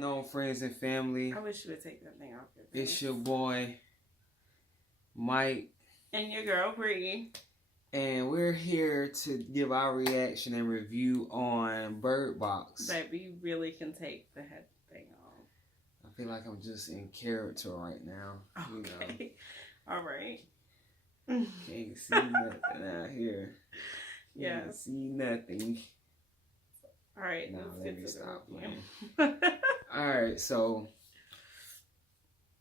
going on, friends and family? I wish you would take that thing off your face. It's your boy, Mike. And your girl, Bree. And we're here to give our reaction and review on Bird Box. Baby, you really can take the head thing off. I feel like I'm just in character right now. Okay. All right. Can't see nothing out here. Yeah. Can't see nothing. All right. Now let's let get me to stop the playing. Alright, so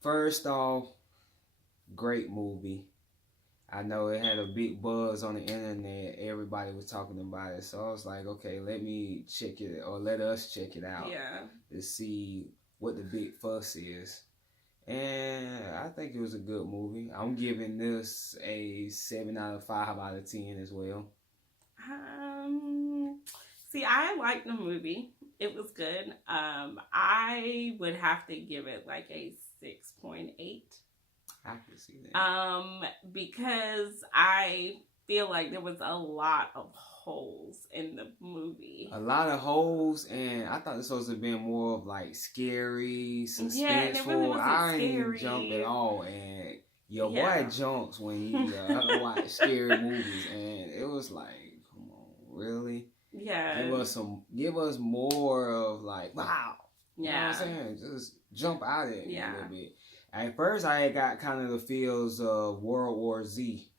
first off, great movie. I know it had a big buzz on the internet. Everybody was talking about it. So I was like, okay, let me check it, or let us check it out. Yeah. To see what the big fuss is. And I think it was a good movie. I'm giving this a 7 out of 5 out of 10 as well. See, I liked the movie. It was good. I would have to give it like a 6.8. I can see that. Because I feel like there was a lot of holes in the movie. A lot of holes, and I thought this was supposed to be more of like scary, suspenseful. Yeah, it really wasn't I scary. ain't jump at all, and your Yeah. boy jumps when he watch scary movies, and it was like, come on, really? Yeah. Give us more of like, wow. Yeah. You know what I'm saying? Just jump out of it Yeah. a little bit. At first, I had got kind of the feels of World War Z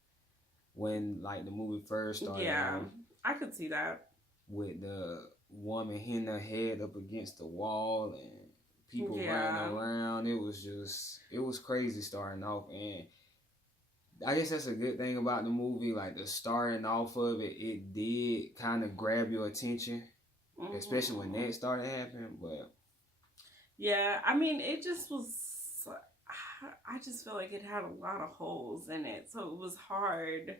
when like the movie first started. Yeah, I could see that. With the woman hitting her head up against the wall and people running around. It was crazy starting off, and I guess that's a good thing about the movie. Like the starting off of it, it did kind of grab your attention, especially when that started happening. But yeah, I mean, it just was. I just feel like it had a lot of holes in it, so it was hard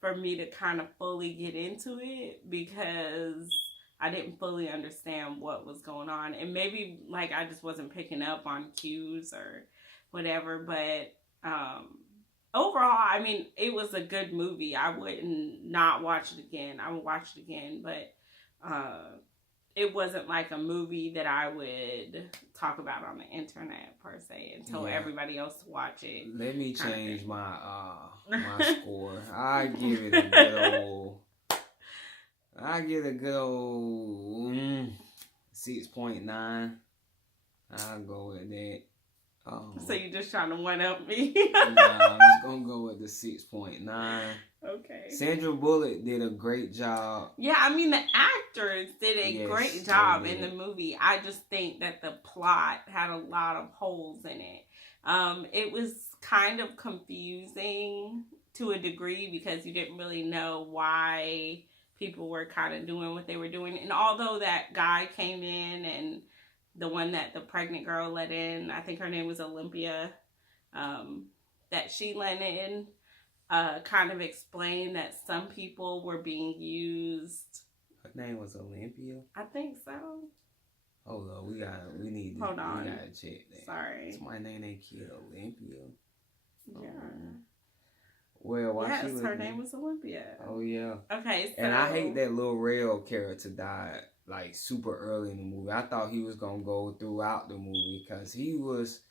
for me to kind of fully get into it because I didn't fully understand what was going on, and maybe like I just wasn't picking up on cues or whatever. But overall, I mean, it was a good movie. I wouldn't not watch it again. I would watch it again, but it wasn't like a movie that I would talk about on the internet per se and tell everybody else to watch it. Let me change my my score. I give it a good old. I give it a good old 6.9. I'll go with that. So you're just trying to one up me? Nah, I'm just gonna go with the 6.9. Okay. Sandra Bullock did a great job. Yeah, I mean the actors did a great job in the movie. I just think that the plot had a lot of holes in it. It was kind of confusing to a degree because you didn't really know why people were kind of doing what they were doing. And although that guy came in and the one that the pregnant girl let in, I think her name was Olympia, that she let in, kind of explained that some people were being used. Her name was Olympia? I think so. Hold on, we need Hold on. We gotta check that. Sorry. Somebody named that kid Olympia. Yeah. Well, why yes, she her name was Olympia. Oh yeah. Okay, so and I hate that Lil Rel character died like super early in the movie. I thought he was gonna go throughout the movie because he was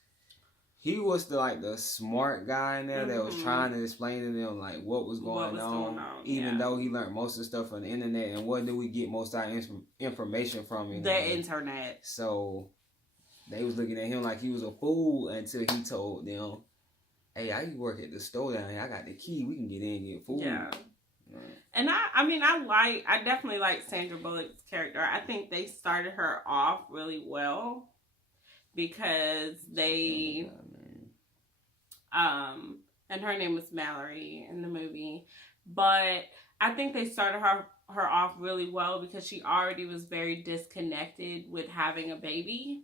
the smart guy in there that was trying to explain to them like what was going on. Even though he learned most of the stuff on the internet, and what do we get most of our information from? The internet. So they was looking at him like he was a fool until he told them, "Hey, I work at the store down here. I got the key. We can get in and get food." Yeah. And I definitely like Sandra Bullock's character. I think they started her off really well because they, and her name was Mallory in the movie, but I think they started her off really well because she already was very disconnected with having a baby.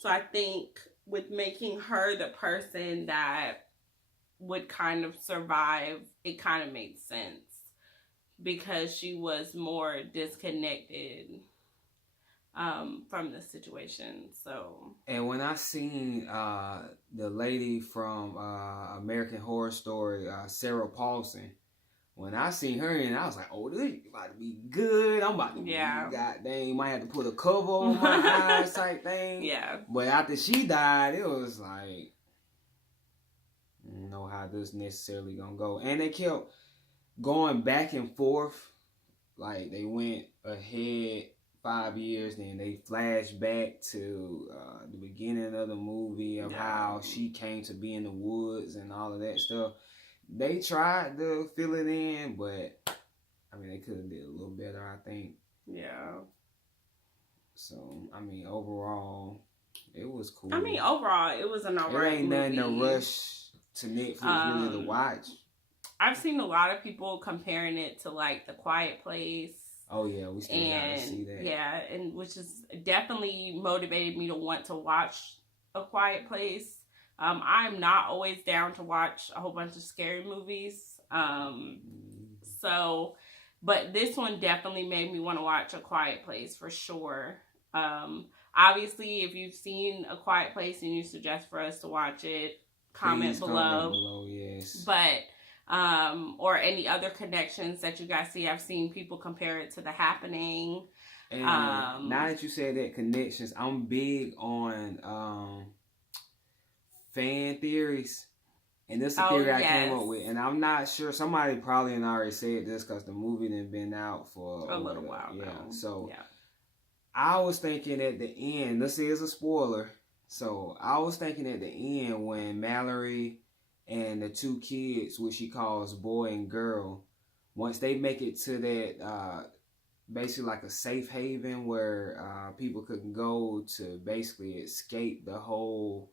So I think with making her the person that would kind of survive, it kind of made sense because she was more disconnected from the situation. So, and when I seen the lady from American Horror Story, Sarah Paulson, when I seen her in, I was like, oh, this about to be good. I'm about to be, goddamn, you might have to put a cover on my eyes type thing. Yeah. But after she died, it was like, I don't know how this necessarily gonna go. And they kept going back and forth. Like, they went ahead 5 years, then they flashed back to the beginning of the movie of how she came to be in the woods and all of that stuff. They tried to fill it in, but I mean, they could have did a little better, I think. Yeah. So, I mean, overall, it was cool. I mean, overall, it was an alright movie. It ain't nothing to rush to Netflix really to watch. I've seen a lot of people comparing it to, like, The Quiet Place. Oh, yeah, we still gotta see that. Yeah, and which is definitely motivated me to want to watch A Quiet Place. I'm not always down to watch a whole bunch of scary movies. So, but this one definitely made me want to watch A Quiet Place for sure. Obviously, if you've seen A Quiet Place and you suggest for us to watch it, comment below. Comment below, yes. But or any other connections that you guys see. I've seen people compare it to The Happening. And now that you say that, connections, I'm big on fan theories. And this is a theory I came up with. And I'm not sure, somebody probably already said this because the movie done been out for a little while. Yeah, so I was thinking at the end, this is a spoiler, so I was thinking at the end when Mallory and the two kids, which she calls boy and girl, once they make it to that, basically like a safe haven where people could go to basically escape the whole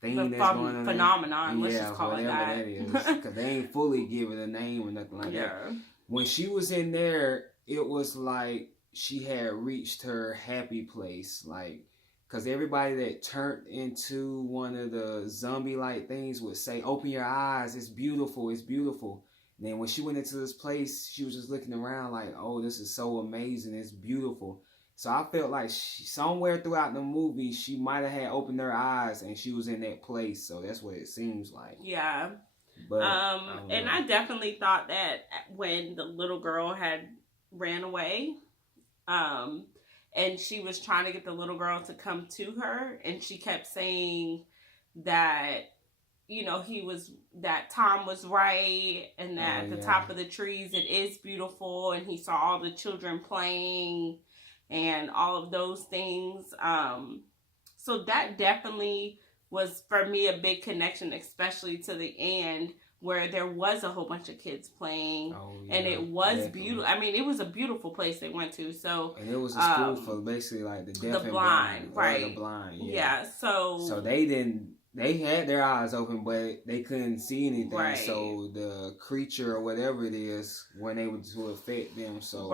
thing that's going on. Phenomenon, let's just call it that. Whatever that is, because they ain't fully given a name or nothing like that. When she was in there, it was like she had reached her happy place, like, because everybody that turned into one of the zombie-like things would say, open your eyes, it's beautiful, it's beautiful. And then when she went into this place, she was just looking around like, oh, this is so amazing, it's beautiful. So I felt like somewhere throughout the movie, she might have had opened her eyes and she was in that place. So that's what it seems like. Yeah. But I definitely thought that when the little girl had ran away, and she was trying to get the little girl to come to her, and she kept saying that, you know, that Tom was right, and that at the top of the trees it is beautiful, and he saw all the children playing and all of those things. So that definitely was, for me, a big connection, especially to the end, where there was a whole bunch of kids playing, and it was beautiful. I mean, it was a beautiful place they went to. So, and it was a school for basically like the deaf and blind, right? The blind, So they had their eyes open, but they couldn't see anything. Right. So the creature or whatever it is weren't able to affect them. So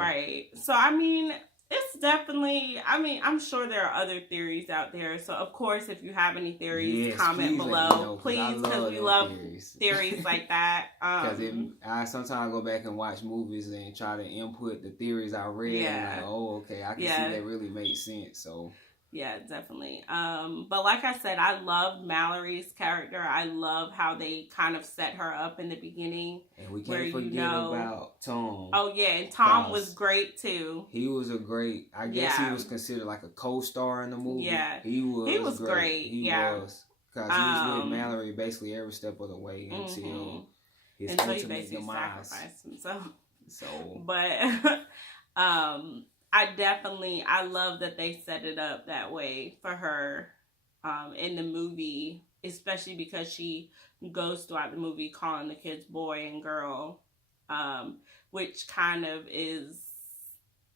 So I mean, it's definitely, I mean, I'm sure there are other theories out there. So, of course, if you have any theories, comment below. Please, because we love theories like that. Because I sometimes go back and watch movies and try to input the theories I read. And like, oh, okay, I can see that really makes sense. So, yeah, definitely. But like I said, I love Mallory's character. I love how they kind of set her up in the beginning. And we can't forget about Tom. Oh, yeah, and Tom was great, too. He was I guess he was considered like a co-star in the movie. Yeah. He was great. He was. Because he was with Mallory basically every step of the way until his ultimate demise. Sacrificed himself. So. But, I love that they set it up that way for her in the movie, especially because she goes throughout the movie calling the kids boy and girl, which kind of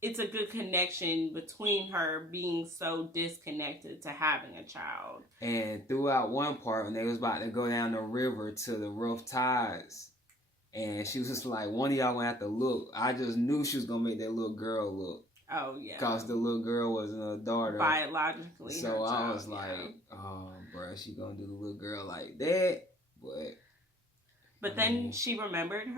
it's a good connection between her being so disconnected to having a child. And throughout one part when they was about to go down the river to the rough tides, and she was just like, one of y'all gonna have to look. I just knew she was gonna make that little girl look. Oh, yeah. Because the little girl wasn't a daughter. Biologically. So I was like, oh, bro, she gonna do the little girl like that. But then she remembered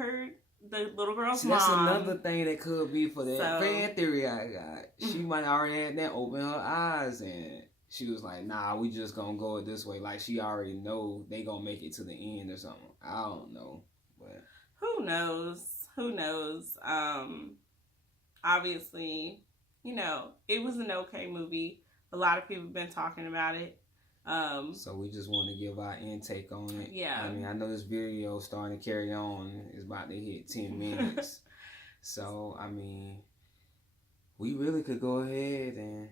the little girl's mom. That's another thing that could be for that fan theory I got. She might already had that open her eyes, and she was like, nah, we just gonna go it this way. Like, she already know they gonna make it to the end or something. I don't know. But Who knows? Who knows? Obviously, you know, it was an okay movie. A lot of people have been talking about it. So we just want to give our intake on it. Yeah. I mean, I know this video is starting to carry on. It's about to hit 10 minutes. So, I mean, we really could go ahead and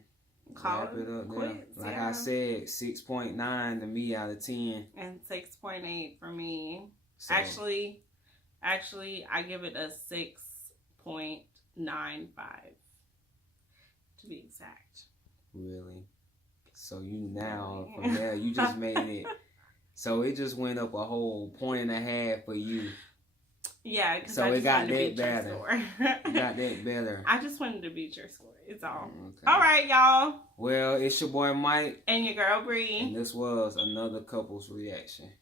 wrap it up there. Like I said, 6.9 to me out of 10. And 6.8 for me. So, actually, I give it a 6.95 to be exact. Really? So you now, from there, you just made it. So it just went up a whole 1.5 for you. Yeah, so it got that better. It got that better. I just wanted to beat your score. It's all. Okay. All right, y'all. Well, it's your boy Mike. And your girl Bree. And this was another couple's reaction.